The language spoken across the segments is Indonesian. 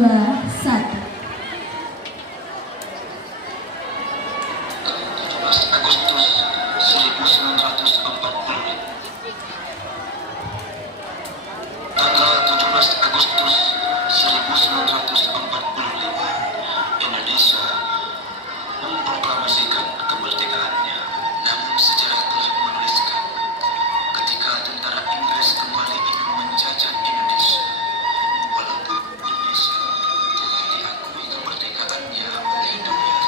2, 1. Agustus 1945. Tanggal 17 Agustus 1945, Indonesia memproklamasikan kemerdekaannya. Namun sejarah telah menuliskan ketika tentara Inggris kembali ingin menjajah Indonesia, walaupun Indonesia telah diakui kemerdekaannya oleh dunia.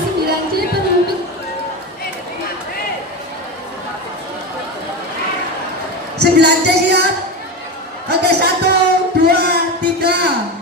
9C penutup. 9C siap? Oke, 1, 2, 3.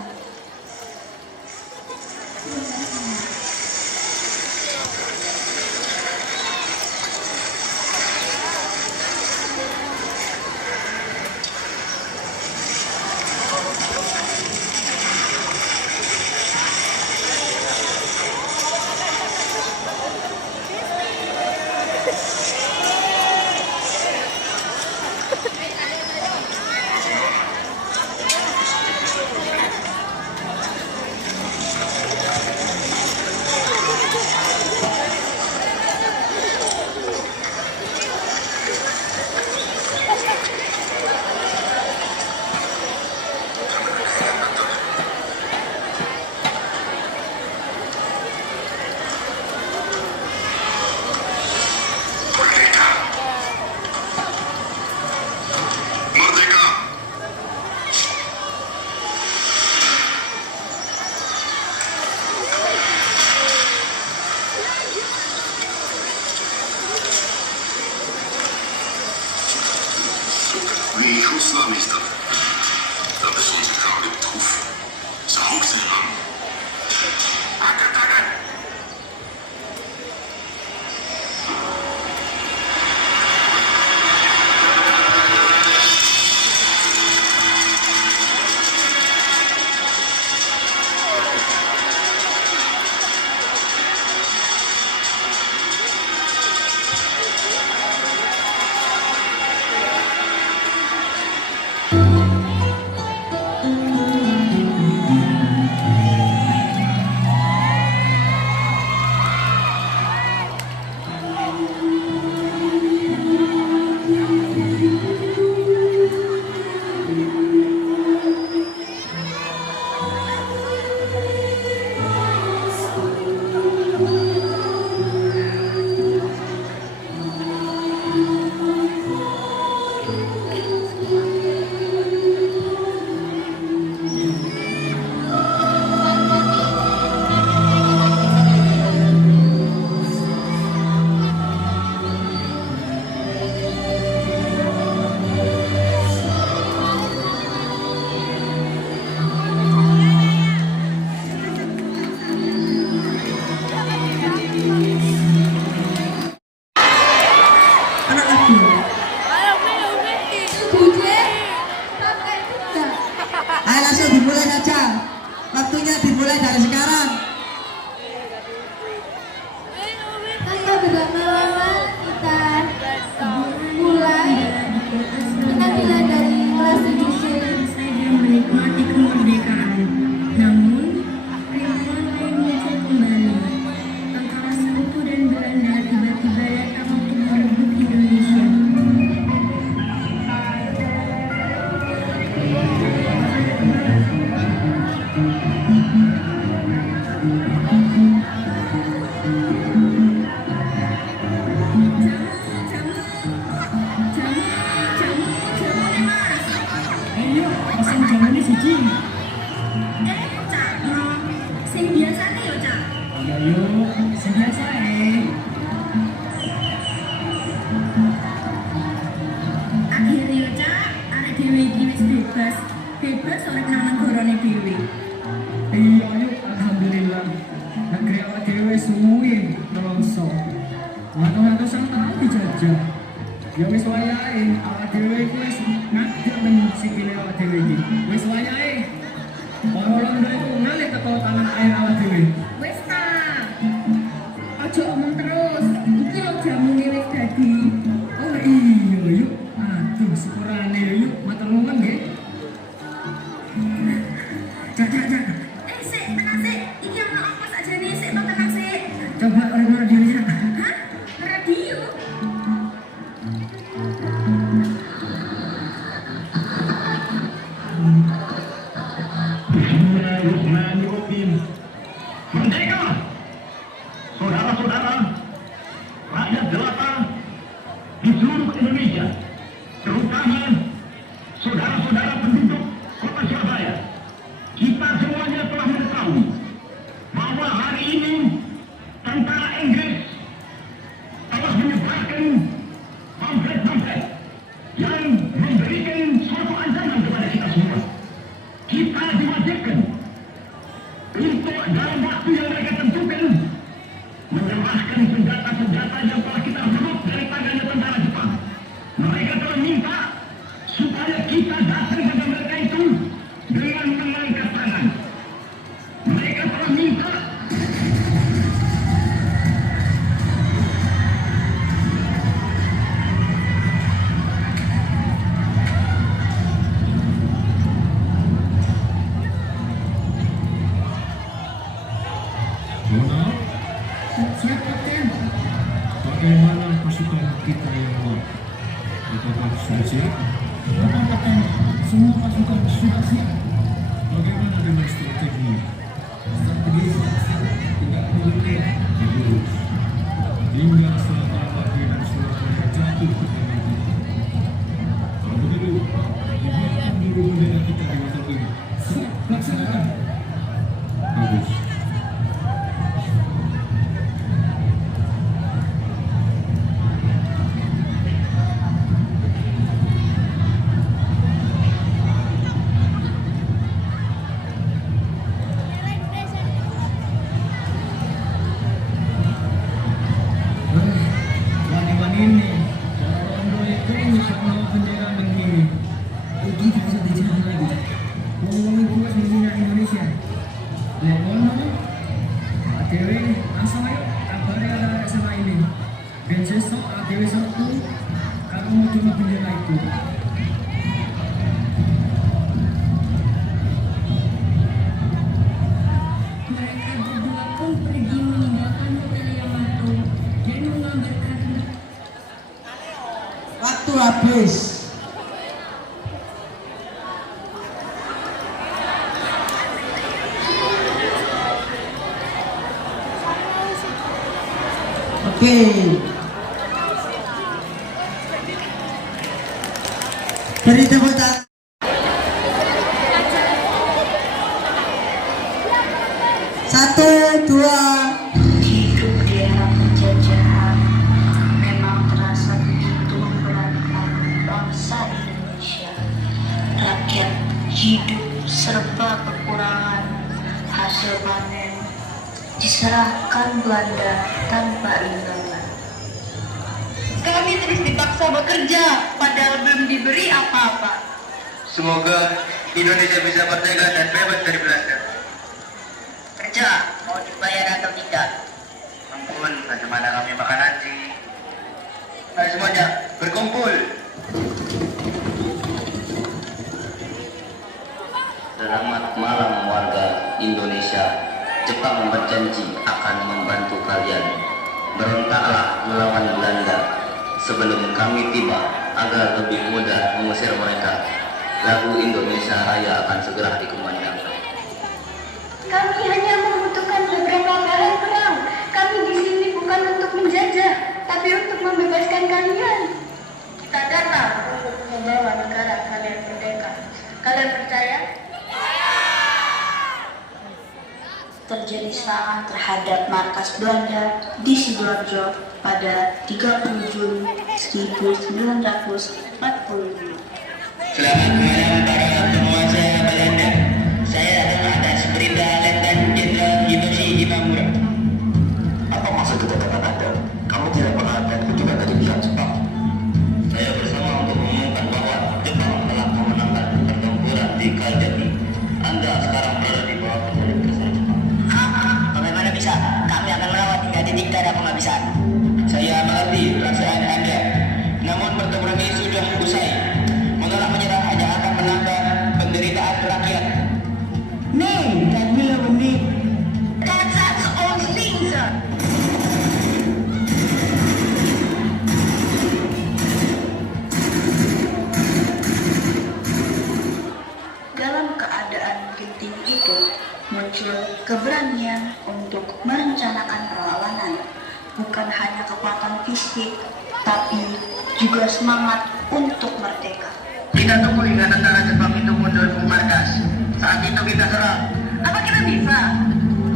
Wie Islam ist das? Dat is onze gouden troef. Ze hoogste rang. Akker, takker! Ayo langsung dimulai saja. Waktunya dimulai dari sekarang. Tanpa berlama-lama kita mulai penampilan dari kelas 7C. Saya menikmati kemerdekaan. Namun, ribuan lain muncul kembali. Tentara Sekutu dan Belanda tiba-tiba datang untuk merebut Indonesia. Sing biasane yo, Cak. Ayo, sing biasa Akhire yo, Cak, arek dhewe iki wis bebas. Bebas urip nang negarane dhewe. Iya, yuk, alhamdulillah. Negeri awak dhewe suwi nelongso. Ngatus-ngatusan tahun dijajah. Ya wis wayahe, awak dhewe iku wis ngadeg men sikile awak dhewe iki. Wis wayahe. Para londo iku ngalih teko tanah air awak dhewe. Wis ta. Aja omong terus. Iki lho jamune wis dadi. Oh iya, yuk. Aduh, syukurane yuk. Matur nuwun nggih. Cak. Sik, tenang sik. Iki ono apa sakjane sik to tenang sik. Coba orang radio ya. Hah? Radio? Bismillahirrahmanirrahim. Merdeka! Saudara-saudara, rakyat jelata di seluruh Indonesia, terutama saudara-saudara penduduk kota Surabaya, kita semuanya telah mengetahui bahwa hari ini tentara diwajibkan untuk dalam waktu yang mereka tentukan menyerahkan senjata-senjata yang telah kita rebut dari tangannya tentara Jepang. Mereka telah minta supaya kita datang kepada mereka itu dengan mengangkat tangan. Mereka telah minta Mona, Siap, Kapten. bagaimana pasukan kita yang lemah? Apakah sudah siap? Bapak Kapten, semua pasukan sudah siap. Bagaimana dengan strateginya? Strategi tidak boleh. Bagus. Hingga selama lagi dan Surabaya jatuh ke tangan kita. Kalau begitu, dibuatkan dulu bendera kita di mata ini. Siap, laksanakan. Bagus. Wani-wani ini, orang itu ini sama bendera begini. Ini tidak bisa dijalan lagi. Wong-wong itu harus menghina Indonesia. Lihat mana? ADW, asal ayo kabari ada sama ini. Dan sesok ADW satu, kamu mau cuma bendera itu. Mereka berdua pun pergi meninggalkan Hotel Yamato dan mengabarkan Waktu habis. Oke. Beri tepuk tangan. Satu, dua. Hidup di era penjajahan memang terasa begitu memberatkan bangsa Indonesia. Rakyat hidup serba kekurangan, hasil panen diserahkan Belanda tanpa imbalan. Kami terus dipaksa bekerja, padahal belum diberi apa-apa. Semoga Indonesia bisa merdeka dan bebas dari Belanda. Kerja, mau dibayar atau tidak? Ampun, bagaimana kami makan nasi? Mari semuanya berkumpul. Selamat malam warga Indonesia. Jepang berjanji akan membantu kalian. Berontaklah melawan Belanda sebelum kami tiba agar lebih mudah mengusir mereka. Lagu Indonesia Raya akan segera dikumandangkan. Kami hanya membutuhkan beberapa barang perang. Kami di sini bukan untuk menjajah, tapi untuk membebaskan kalian. Kita datang untuk membawa negara kalian merdeka. Kalian percaya? Terjadi serangan terhadap markas Belanda di Sidoarjo pada 30 Juli 1945. Selamat malam para penguasa Belanda. Saya adalah atas perintah Letnan Jenderal Hiroshi Imamura. Apa maksud kedatangan Anda? Kamu tidak pernah ada kunjungan dari pihak Jepang. Saya bersama untuk mengumumkan bahwa Jepang telah memenangkan pertempuran di Kaljati. Anda sekarang berada di bawah kesalahan Jepang. Bagaimana bisa? Kami akan melawat hingga titik tiada penghabisan. Saya mengerti perasaan Anda. Namun pertempuran ini sudah usai. Menolak menyerah hanya akan menambah penderitaan rakyat. Nih, dan bila menit. That's all things. Dalam keadaan genting itu muncul keberanian untuk merencanakan perlawanan, bukan hanya kekuatan fisik, tapi juga semangat untuk merdeka. Kita tunggu hingga tentara Jepang itu mundur ke markas. Saat itu kita serang. Apa kita bisa?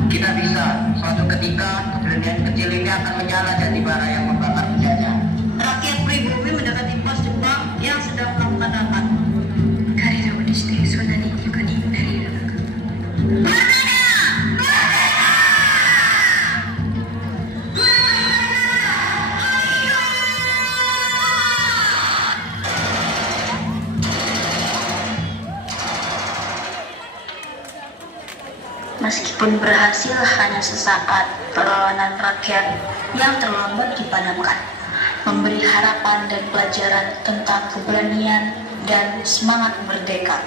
Kita bisa. Suatu ketika keberanian kecil ini akan menyala jadi bara yang membakar penjajah. Rakyat pribumi mendekati pos Jepang yang sedang melakukan rapat. Meskipun berhasil hanya sesaat, perlawanan rakyat yang terlambat dipadamkan, memberi harapan dan pelajaran tentang keberanian dan semangat merdeka.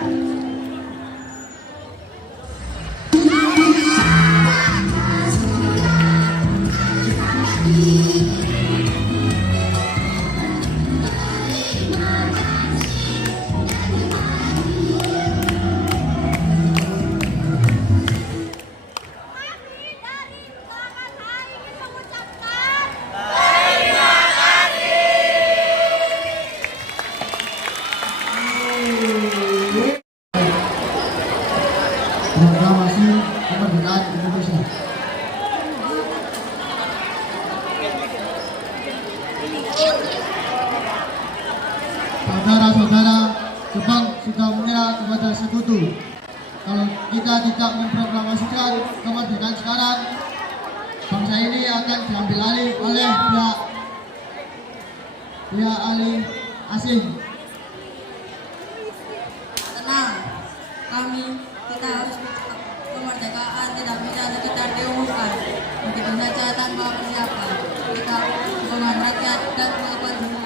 Proklamasi kemerdekaan Indonesia. Saudara-saudara, Jepang sudah mengira kepada sekutu. Kalau kita tidak memproklamasikan kemerdekaan sekarang, bangsa ini akan diambil alih oleh pihak alih asing. Tenang, kita harus kemerdekaan tidak bisa sekedar diumumkan begitu saja tanpa persiapan. Kita dukungan rakyat dan melakukan semua.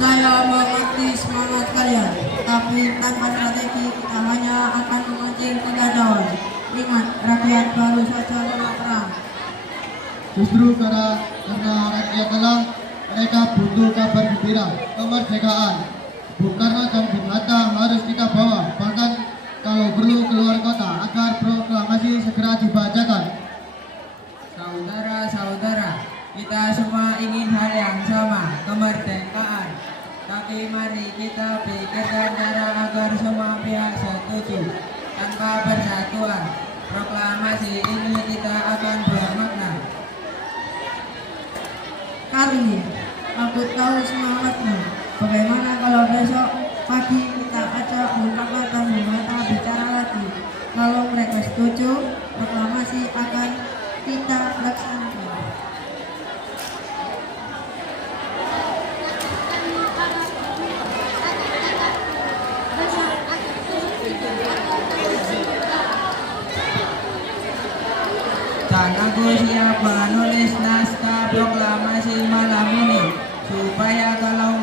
Saya mengerti semangat kalian, tapi tanpa strategi kita hanya akan memancing kekacauan. Ingat, rakyat baru saja menang perang. Justru karena rakyat lelah, mereka butuh kabar gembira, kemerdekaan. Bukarno dan Bung Hatta harus kita bawa, bahkan kalau perlu keluar kota agar proklamasi segera dibacakan. Saudara-saudara, kita semua ingin hal yang sama, kemerdekaan. Tapi mari kita pikirkan cara agar semua pihak setuju. Tanpa persatuan, proklamasi ini tidak akan bermakna. Kali, aku tahu semangatmu. Bagaimana kalau besok pagi kita ajak Bung Karno dan Bung Hatta bicara lagi? Kalau mereka setuju, proklamasi akan kita laksanakan. Dan aku siap menulis naskah proklamasi malam ini, supaya kalau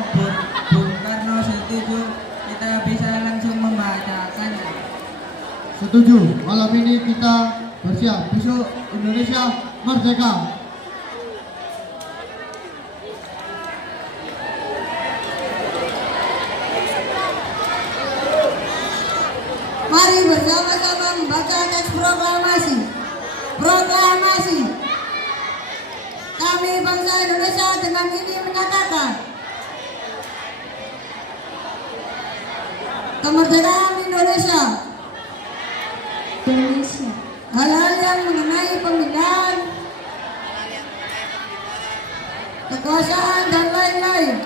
Bung Karno setuju, kita bisa langsung membacakannya. Setuju, malam ini kita bersiap, besok Indonesia merdeka. Mari bersama-sama membaca teks proklamasi. Proklamasi. Kami bangsa Indonesia dengan ini menyatakan kemerdekaan Indonesia. Hal-hal yang mengenai pemindahan kekuasaan dan lain-lain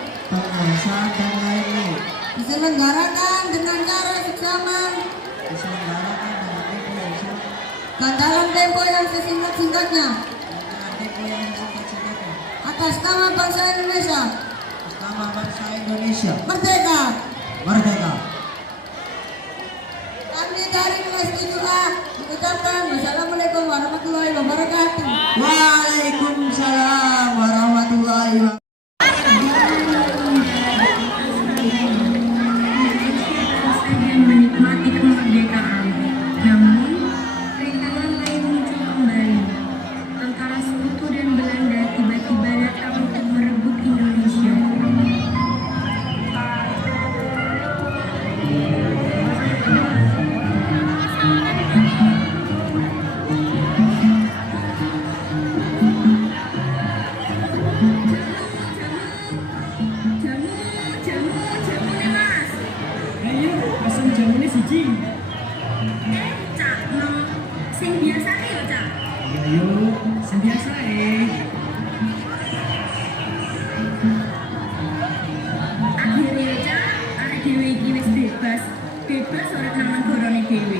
diselenggarakan dengan cara seksama dan dalam tempo yang sesingkat-singkatnya atas nama bangsa Indonesia. Merdeka. Kami dari kelas 7A mengucapkan wassalamualaikum warahmatullahi wabarakatuh. Waalaikumsalam warahmatullahi wabarakatuh. Menikmati kemerdekaan, namun rintangan lain muncul kembali. Tentara Sekutu dan Belanda tiba-tiba datang untuk merebut Indonesia. Sing biasa ya, Cak. Ayo, sentiasa Akhirnya, Cak, arek dhewe iki wis bebas ora nang negarane dhewe.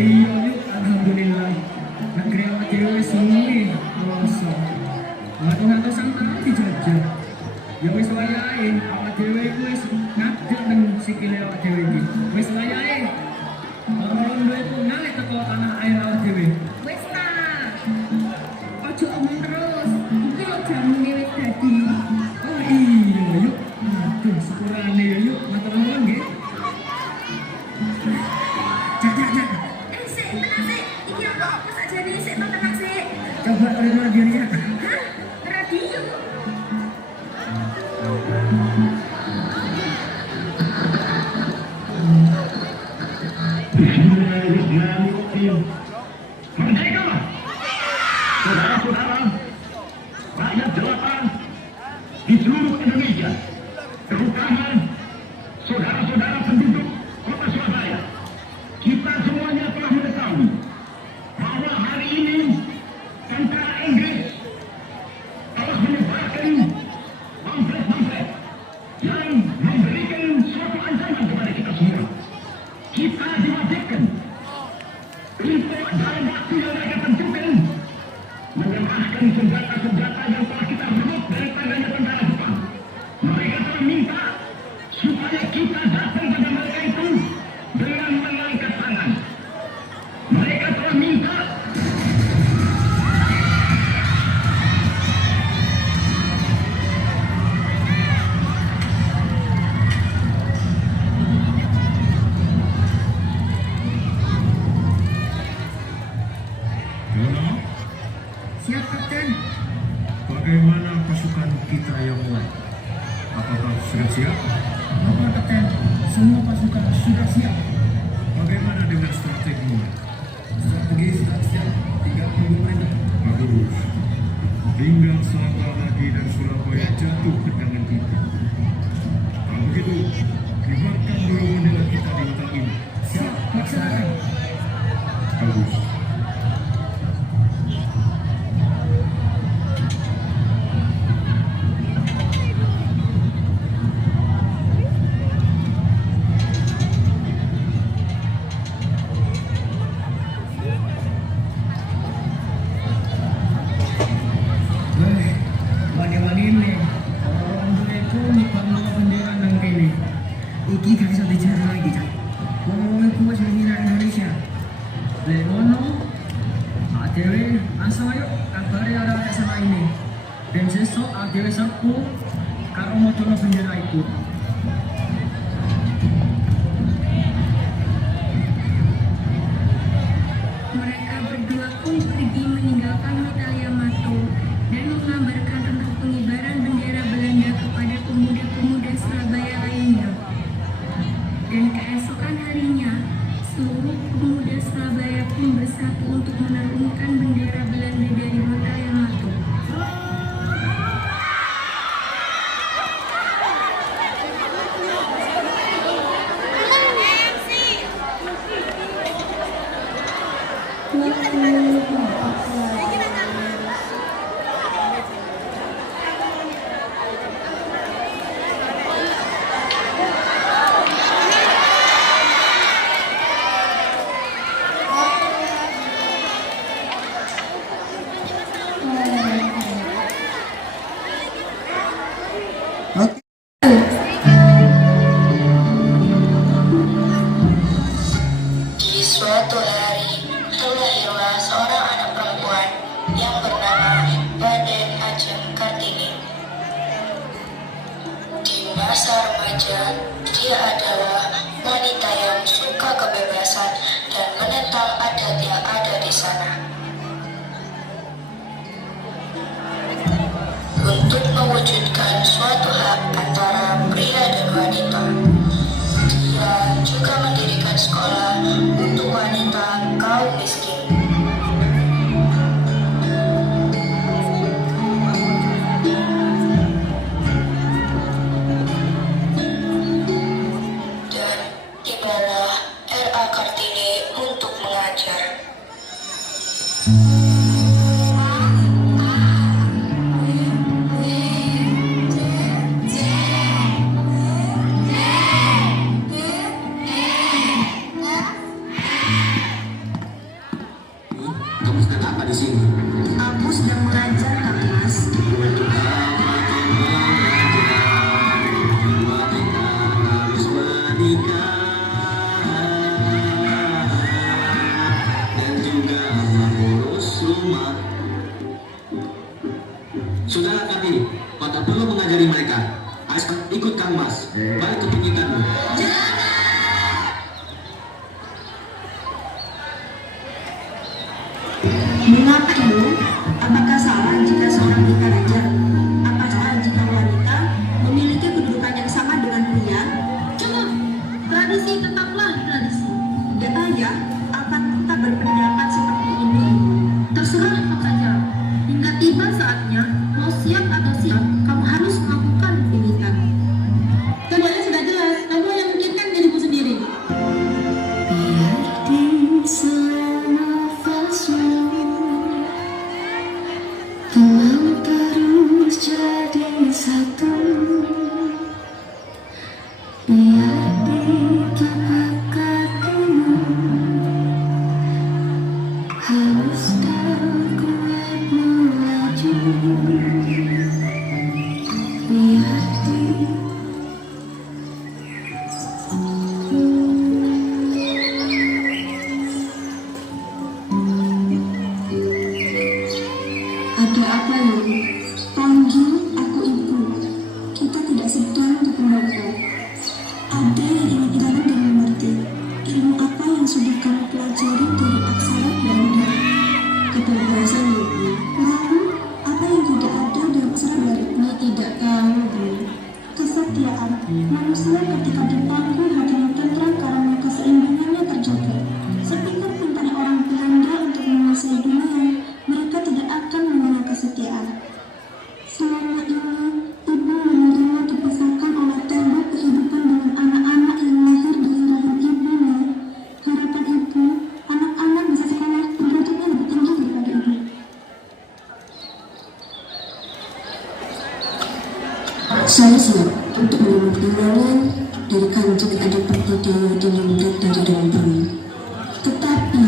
Iya, yuk. Ngato-ngato sang tahu dijajah. Ya wis wayahe awak dhewe iku wis ngadeg nang sikile awak dhewe iki. Wis wayahe. Rondo iku ngalih teko tanah air awak dhewe. Wis ta. Ojo omong terus. Iki lho jamune wis dadi. Oh iya, yuk. Aduh, sepurane ya yuk. Matur nuwun nggih. Sik, tenang sik. Iki apa sakjane sik tenang sik. Coba radio ya. Hah? Radio? Bismillahirrahmanirrahim. Merdeka! Saudara-saudara, rakyat jelata di seluruh Indonesia, terutama saudara-saudara penduduk Kota Surabaya, kita semuanya telah mengetahui bahwa hari ini tentara Inggris telah menyebarkan pamflet-pamflet yang memberikan suatu ancaman kepada kita semua. Kita diwajibkan untuk dalam waktu yang mereka tentukan menyerahkan senjata-senjata yang telah kita rebut dari tangannya tentara Jepang. Mereka telah minta supaya kita datang pada mereka itu dengan mengangkat tangan. Mereka telah minta Yono, Siap, Kapten. bagaimana pasukan kita yang lain? Apakah sudah siap? Bapak Kapten, semua pasukan sudah siap. Bagaimana dengan strategimu? Strategi sudah siap. 30 menit. Bagus. Tinggal selangkah lagi dan Surabaya jatuh ke tangan kita. Kalau begitu, kibarkan dulu bendera kita di hutan ini. Siap, laksanakan. Bagus. Wani-wani ini, orang tua itu nyibang bendera nang kene. Iki gak bisa dijarah lagi, Cak. Wong iku wis menghina Indonesia. Lek ngono, adewe langsung ayo kabari arek sama ini. Dan sesuk adewe serbu karo modono bendera itu. Mereka berdua pun pergi meninggalkan Hotel Yamato dan mengabarkan tentang pengibaran bendera Belanda kepada pemuda-pemuda Surabaya lainnya. Dan keesokan harinya, seluruh pemuda Surabaya pun bersatu untuk menurunkan bendera Belanda dari Hotel Yamato. Di suatu hari, terlahirlah seorang anak perempuan yang bernama Raden Ajeng Kartini. Di masa remaja, dia adalah wanita yang suka kebebasan dan menentang adat yang ada di sana. Untuk mewujudkan suatu hak antara pria dan wanita, dia juga mendirikan sekolah untuk wanita kaum miskin. Dan tibalah R.A. Kartini untuk mengajar. Kamu sedang apa di sini? Aku sedang mengajar, Kang Mas. Saudara kami, kau tak perlu mengajari mereka. Asal ikut Kang Mas, baik kepinginanmu. Mengapa Ibu? Apakah salah jika seorang nikah raja? Apa salah jika wanita memiliki kedudukan yang sama dengan pria? Cukup! Tradisi tetaplah tradisi. Dan ayah akan tetap berpendapat seperti ini. Terserah apa saja. Hingga tiba saatnya, mau siap atau siap, kamu harus melakukan pilihan. Keduanya sudah jelas, kamu hanya memikirkan dirimu sendiri. Biar di telah terus jadi satu, biar di tapak kakimu harus tak kuat melaju, biar di ada apa Yun? Panggil aku ibu. Kita tidak sedang untuk mendoktор. Ada yang ingin tahu dan mengerti. Ilmu apa yang sudah kamu pelajari dari aksara Belanda? Kebebasan ibu. Lalu, apa yang tidak ada dalam aksara Belanda? Tidak tahu bu. Kesetiaan. Manusia ketika dipangku hatinya tentram karena keseimbangannya terjaga. Sepintar pintarnya orang Belanda untuk menguasai dunia, mereka tidak akan mengenal kesetiaan. Selama ini, ibu menerima dibesarkan oleh tembok kehidupan dengan anak-anak yang lahir dari rahim ibunya. Harapan ibu, anak-anak bisa sekolah derajatnya lebih tinggi daripada ibu. Saya siap untuk menerima pertolongan dari Kanjeng Adipati Dewa Diningrat dari Rembang. Tetapi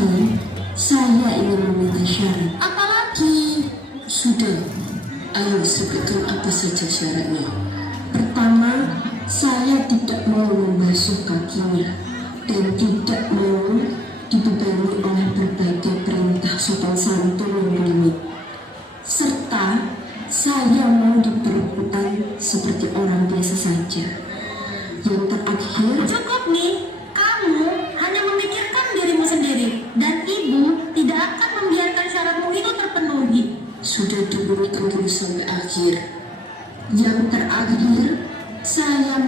saya ingin meminta syarat. Apalagi? Sudah, ayo sebutkan apa saja syaratnya. Pertama, saya tidak mau membasuh kakinya dan tidak mau dibebani oleh berbagai perintah sopan santun yang rumit. Serta saya mau diperlakukan seperti orang biasa saja. Yang terakhir, cukup nih, kamu hanya memikirkan dirimu sendiri dan ibu tidak akan membiarkan syaratmu itu terpenuhi. Sudah diberikan dulu sampai akhir. Yang terakhir, saya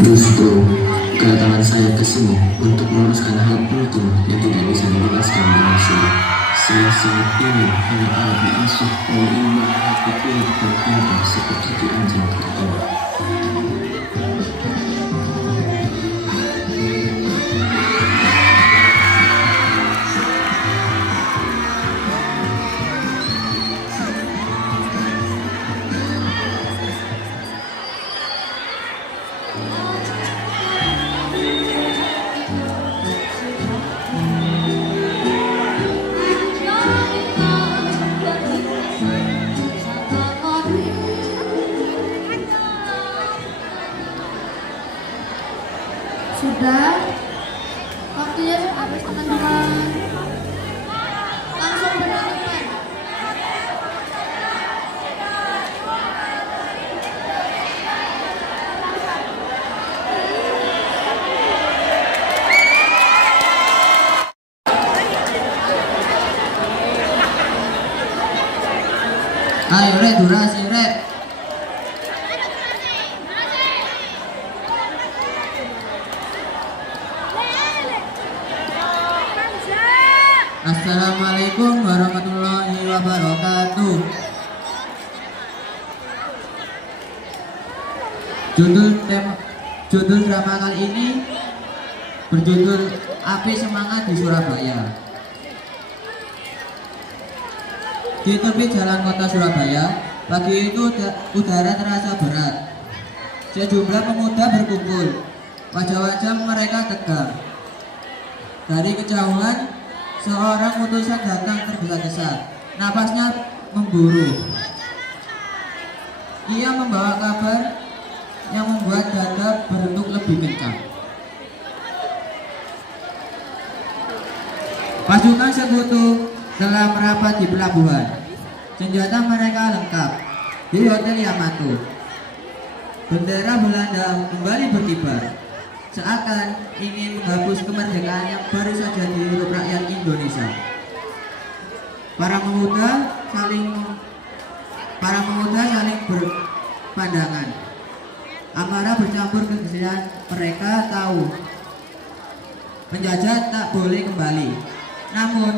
Justru kedatangan saya ke sini untuk meluruskan hal penting yang tidak bisa dijelaskan dengan sulit. Saya sangat ingin anak-anak diasuh oleh ibu hati kulit dan pintar seperti anjing tertawa. Sudah, waktunya habis teman-teman. Langsung penutupan. Ayo Rek, durasi Rek. Assalamualaikum warahmatullahi wabarakatuh. Judul drama kali ini berjudul api semangat di Surabaya. Di tepi jalan kota Surabaya, pagi itu udara terasa berat. Sejumlah pemuda berkumpul, wajah-wajah mereka tegang. Dari kejauhan, seorang utusan datang tergesa-gesa, napasnya memburu. Ia membawa kabar yang membuat dada berdetak lebih kencang. Pasukan sekutu telah merapat di pelabuhan. Senjata mereka lengkap di Hotel Yamato. Bendera Belanda kembali berkibar, seakan ingin menghapus kemerdekaan yang baru saja dihirup rakyat Indonesia. Para pemuda saling berpandangan. Amarah bercampur kesedihan. Mereka tahu penjajah tak boleh kembali. Namun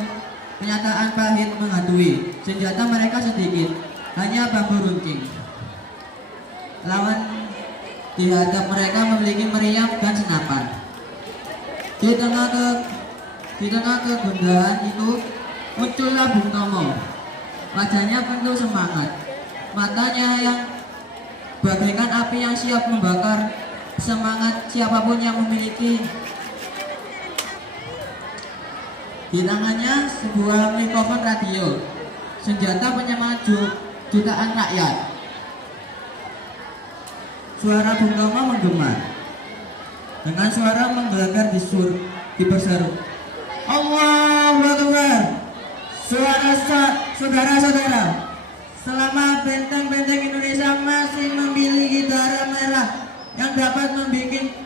kenyataan pahit menghantui. Senjata mereka sedikit, hanya bambu runcing. Lawan di hadap mereka memiliki meriam dan senapan. Di tengah kegundahan itu muncullah Bung Tomo. Wajahnya penuh semangat, matanya yang bagaikan api yang siap membakar semangat siapapun yang memiliki. Di tangannya sebuah mikrofon radio, senjata penyemangat jutaan rakyat. Suara Bung Tomo menggema. Dengan suara menggelegar diberseru, Allahu Akbar. Saudara-saudara, selama benteng-benteng Indonesia masih memiliki darah merah yang dapat membuat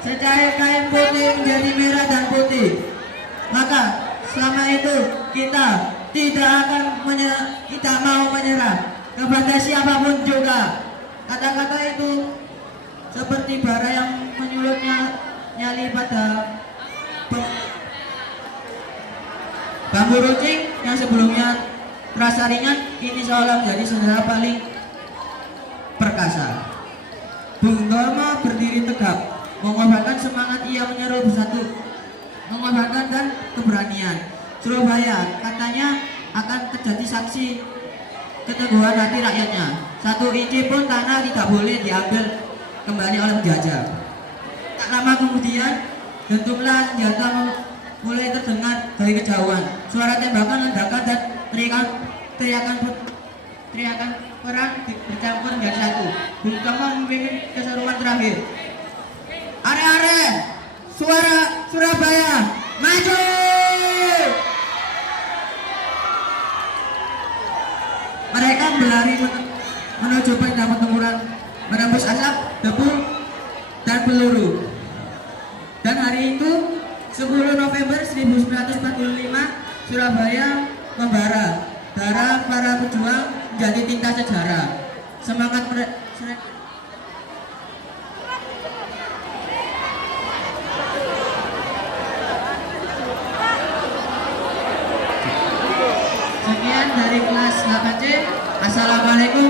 secair kain putih menjadi merah dan putih, maka selama itu kita tidak mau menyerah kepada siapapun juga. Kata-kata itu seperti bara yang menyulutnya nyali pada bambu runcing yang sebelumnya terasa ringan, kini seolah menjadi senjata paling perkasa. Bung Tomo berdiri tegap, mengorbankan semangat ia menyeru bersatu, mengorbankan dan keberanian. Surabaya katanya akan terjadi saksi keteguhan hati rakyatnya. 1 inci pun tanah tidak boleh diambil kembali oleh penjajah. Tak lama kemudian dentumlah senjata mulai terdengar dari kejauhan. Suara tembakan, ledakan dan teriakan perang bercampur menjadi satu. Bung Tomo memimpin keseruan terakhir. Are-are, suara Surabaya, maju! Mereka berlari menuju peda pertempuran, menembus asap, debu, dan peluru. Dan hari itu 10 November 1945, Surabaya membara. Darah para pejuang menjadi tinta sejarah. Semangat Sekian dari kelas 8C. Assalamualaikum